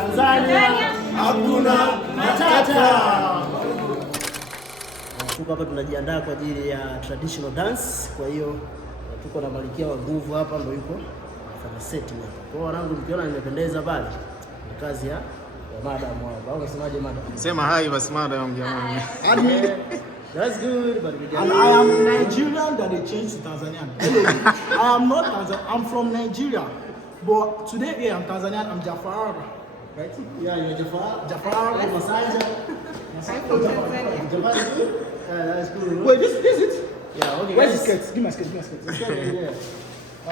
Tanzania hakuna matata. Tuko hapa tunajiandaa kwa ajili ya traditional dance. Kwa hiyo tuko na Malkia wa Nguvu hapa, ndio yuko afanya setting hapa. Kwa wanangu, mkiona nimependeza pale, ni kazi ya madam hapa. Au unasemaje madam? Sema hi basi madam jamani. That's good, but and I am Nigerian that they changed to Tanzanian. I am not Tanzanian. I'm from Nigeria, but today here I'm Tanzanian. I'm Jafar, right? Yeah, you're Jafar. Jafar, Masanja. I'm from Tanzania. Jafar is good. That's good. Wait, this is it? Yeah, okay. Where's the skirt? Give me a skirt. Yeah.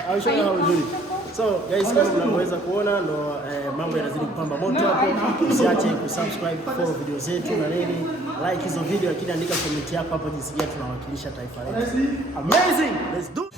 I'll show you how we do it. So guys, kama mnaweza kuona ndo mambo yanazidi kupamba moto hapo. Usiache kusubscribe, follow video zetu na nini, like hizo video, lakini andika comment yako hapo jinsi gani tunawakilisha taifa letu. Amazing. Let's do.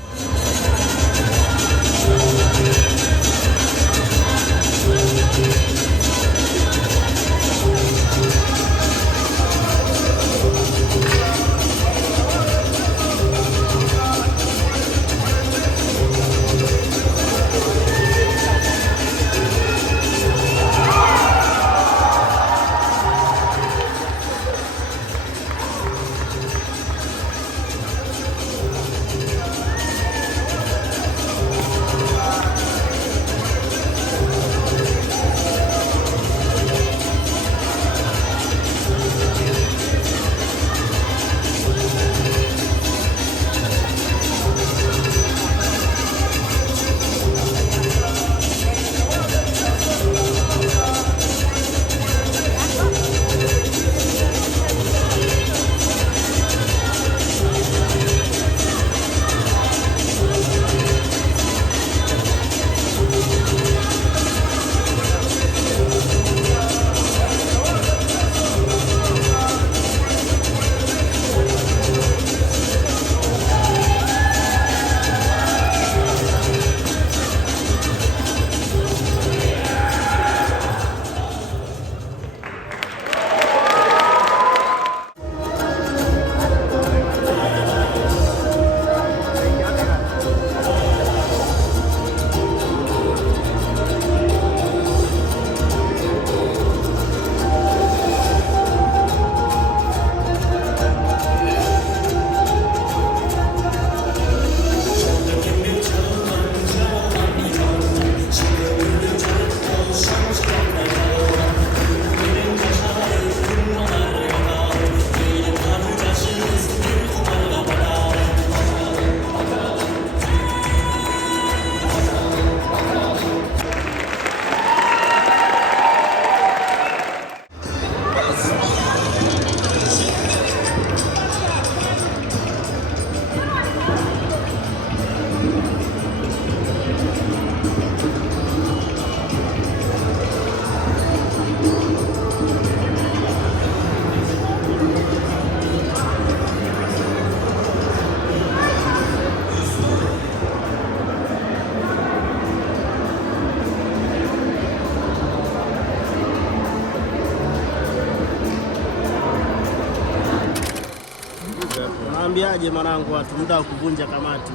Naambiaje mwanangu, watu muda wa kuvunja kamati.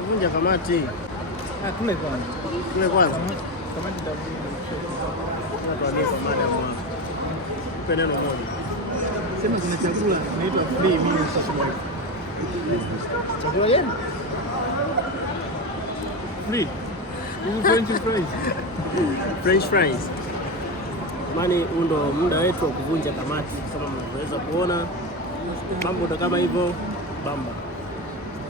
Kuvunja kamati. Kule kwanza. Kule kwanza. Kamati itavunja. Tuagize madam hapa. Nipe neno moja. Sema kuna chakula inaitwa free meal sasa. Chakula gani? Free. Hizo French fries. French fries. Mani, ndo muda wetu wa kuvunja kamati. Kama mnaweza kuona mambo ndo kama hivyo bamba.